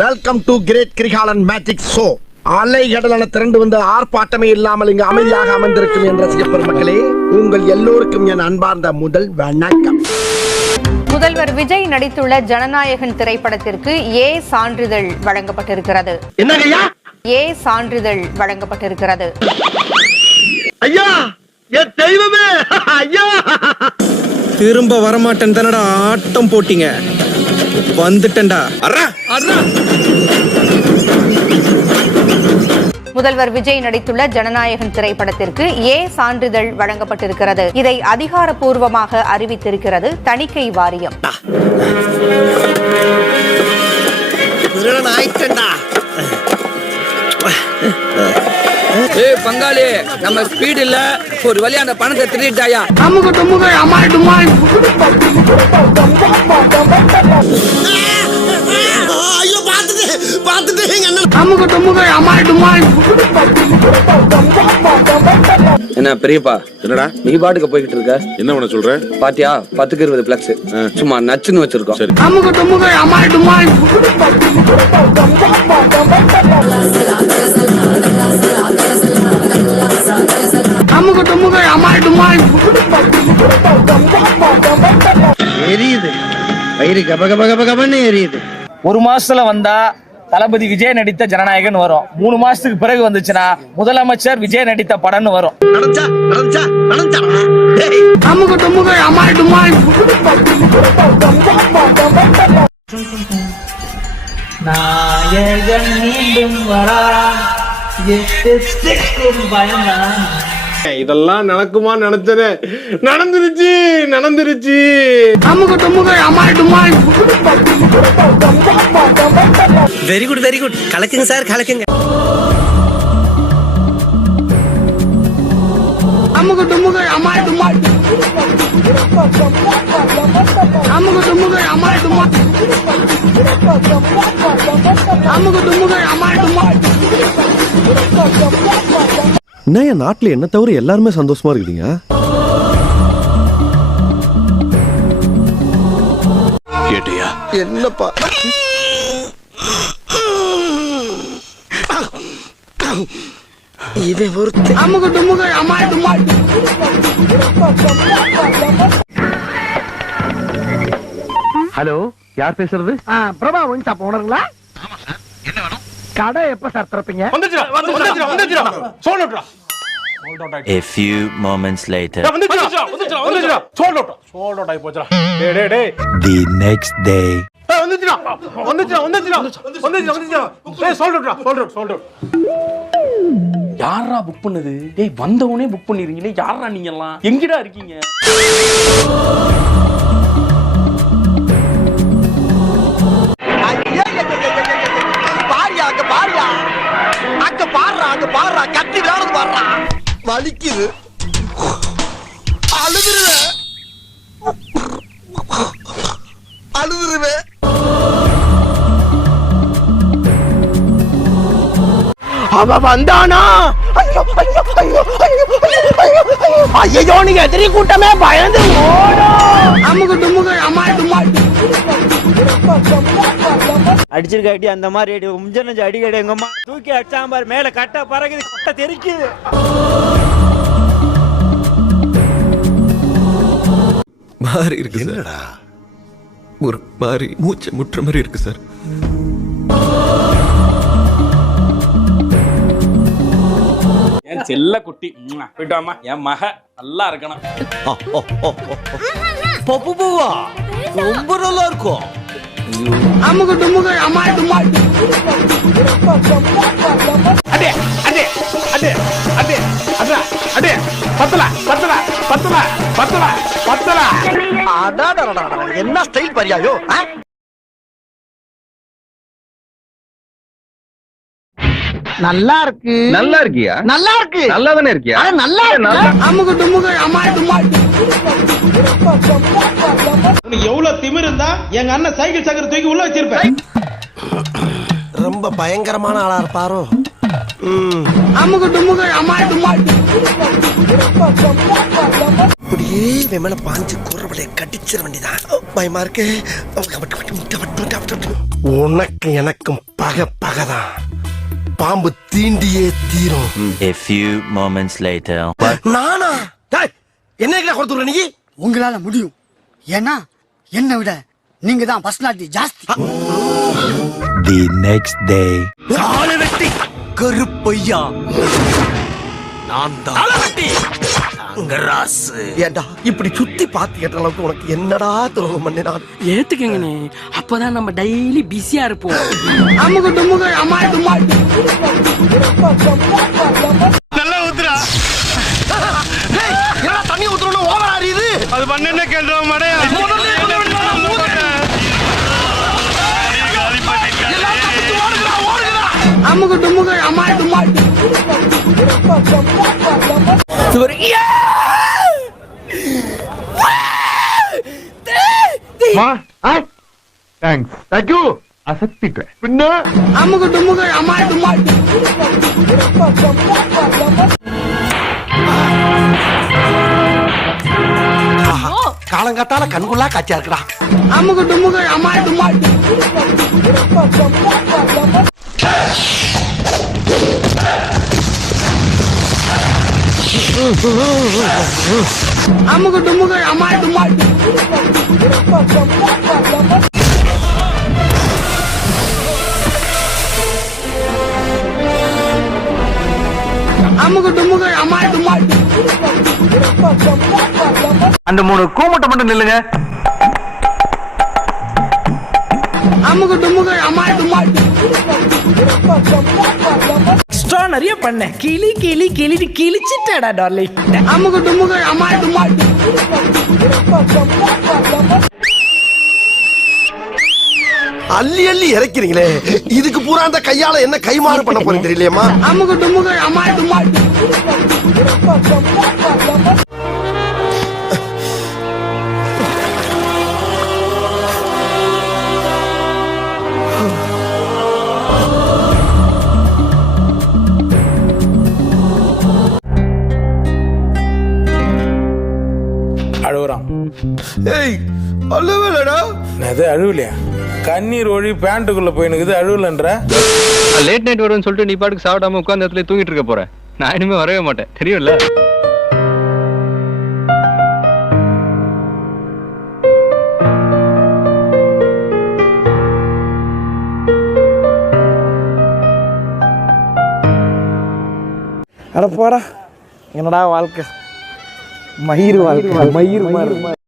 Welcome to great Kirikalan magic show. அலைகடலான திரண்டு வந்து ஆர்ப்பாட்டமே இல்லாமல் இங்கு அமைதியாக அமர்ந்திருக்கும் என் ரசிக பெருமக்களே, உங்கள் எல்லோருக்கும் என் அன்பார்ந்த முதல் வணக்கம். முதல்வர் விஜய் நடித்துள்ள ஜனநாயகன் திரைப்படத்திற்கு ஏ சான்றிதழ் வழங்கப்பட்டிருக்கிறது. என்னங்கய்யா? ஏ சான்றிதழ் வழங்கப்பட்டிருக்கிறது. ஐயா, என் தெய்வமே, ஐயா! திரும்ப வரமாட்டேன் தானடா ஆட்டம் போட்டீங்க. வந்துட்டேன்டா. முதல்வர் விஜய் நடித்துள்ள ஜனநாயகன் திரைப்படத்திற்கு ஏ சான்றிதழ் வழங்கப்பட்டிருக்கிறது. இதை அதிகாரப்பூர்வமாக அறிவித்திருக்கிறது தணிக்கை வாரியம். பங்காளி, நம்ம ஸ்பீட் இல்ல, ஒரு வழி அந்த பணத்தை திருட்டாயா. என்ன பெரியப்பா, என்னடா நீ பாட்டுக்கு போய்கிட்டு இருக்க? என்ன பண்ண சொல்ற? பாத்தியா 10க்கு 20 பிளக்ஸ் சும்மா நச்சுன்னு வச்சிருக்கோம். சரி. எரியுது வயிறு, கபகபகபகபன்னு எரியுது. ஒரு மாசத்துல வந்தா தளபதி விஜய் நடித்த ஜனநாயகன் வரும். 3 மாசத்துக்கு பிறகு வந்துச்சுன்னா முதலமைச்சர் விஜய் நடித்த படம்னு வரும். நாயகன் மீண்டும் வரா, இதெல்லாம் நடக்குமா நினைச்சனே, நடந்துருச்சு. வெரி குட் கலக்குங்க சார், கலக்குங்க. என்ன என் நாட்டுல என்ன தவிர எல்லாருமே சந்தோஷமா இருக்கீங்க? கேட்டியா? என்னப்பா இவன் ஒருத்தன். ஹலோ, யார் பேசுறது? பிரபா ஒயின் ஷாப் ஓனருங்களா? ஆமா சார். என்ன வேணும்? கடை எப்ப சார் திறப்பீங்க? A few moments later. The next day. யாரா புக் பண்ணது? டேய், வந்தவனே புக் பண்ணிருக்கீங்களே, யாரா நீங்க எல்லாம்? எங்கடா இருக்கீங்க? கத்தி விளையாடுறது பாடுறா, வலிக்குது, அழுதுருவேன். அவ வந்தானா? ஐயோ, நீங்க எதிரி கூட்டமே பயந்து அடிச்சிருக்காட்டி அந்த மாதிரி முஞ்சனஞ்சு அடி கடை எங்கம்மா தூக்கி அடிச்சாம்பார், மேல கட்ட பறகுது, கொட்டை தெரிக்குது. மாறி இருக்கு சார். ஒரு மாதிரி மூச்சை முற்ற மாதிரி இருக்கு சார். என் செல்ல குட்டி போயிட்டாமா, என் மக நல்லா இருக்கணும். பப்பு பூவா ரொம்ப நல்லா இருக்கும். என்ன ஸ்டைல் பாரியாயோ? நல்லா இருக்கு. நல்லா இருக்கியா? நல்லா இருக்கு. நல்லா தானே இருக்கியா? நல்லா எவ்வளவு திமிர் இருந்தா எங்க அண்ணன் சைக்கிள் சக்கர தூக்கி உள்ள வச்சிருப்பேன். ரொம்ப பயங்கரமான ஆளா இருப்பாரோ? அப்படியே மேல பாஞ்சு கூறவடைய கடிச்சிட வேண்டியதான். பயமா இருக்கு. உனக்கு எனக்கும் பகதான். பாம்பு தீண்டியே தீரும். A few moments later. நானா? டேய், என்ன கொடுத்துற நீ? உங்களால முடியும். ஏன்னா என்னை விட நீங்க தான் பர்சனாலிட்டி ஜாஸ்தி. The next day. காலை வெட்டி கருப்பையா. நான் தான் ஏண்டா இப்படி சுத்தி பாத்து கேட்ட அளவுக்கு உனக்கு என்னடா துரோகம் பண்ணி நான் ஏத்துக்கங்கண்ணே, அப்பதான் நம்ம டெய்லி பிஸியா இருப்போம். அமுக டுமுக அம்மாய் டுமாய். நல்லா ஊத்துறா. டேய், என்னடா தண்ணி ஊத்துறணும் ஓவர் ஆறியுது. அது பண்ணேன்னு கேள்றா மடையா. அமுக டுமுக அம்மாய் டுமாய். தேங்க்ஸ். தேங்க்யூ. அசத்திட்டேன். பின்ன அமுக டுமுக அம்மாய் டுமாய். காலங்காத்தால கண்குள்ளா காட்சியா இருக்குடா. அமுக டுமுக அம்மாய் டுமாய். அமுக டுமுக அம்மாய் டுமாய். அமுக டுமுக அம்மாய் டுமாய். அந்த 3 கூமட்டை மட்டும் நில்லுங்க. அமுக டுமுக அம்மாய் டுமாய். எக்ஸ்ட்ரா நிறைய பண்ண கிளி கிளி கிளி கிழிச்சிட்டடா டார்லிங். அமுக டுமுக அம்மாய் டுமாய். அள்ளி அள்ளி இறக்கிறீங்களே, இதுக்கு பூரா அந்த கையால என்ன கைமாறு பண்ண போறீங்க தெரியலையம்மா. அமுக டுமுக அம்மாய் டுமாய். அழுகுறான். ஏய், அழுவலடா. அது அழுவலையா? கண்ணீர் ஒழி பேண்ட்டுக்குள்ள போயினுக்குது, அழுவலன்ற. லேட் நைட் வரும்னு சொல்லிட்டு நீ பாட்டுக்கு சாப்பிடாம உட்கார்ந்த இடத்துல தூங்கிட்டு இருக்க போற. நான் இனிமே வரவே மாட்டேன், தெரியும்ல. அட போடா, என்னடா வாழ்க்கை, மயிர் வாழ்க்கை, மயிர் மாதிரி.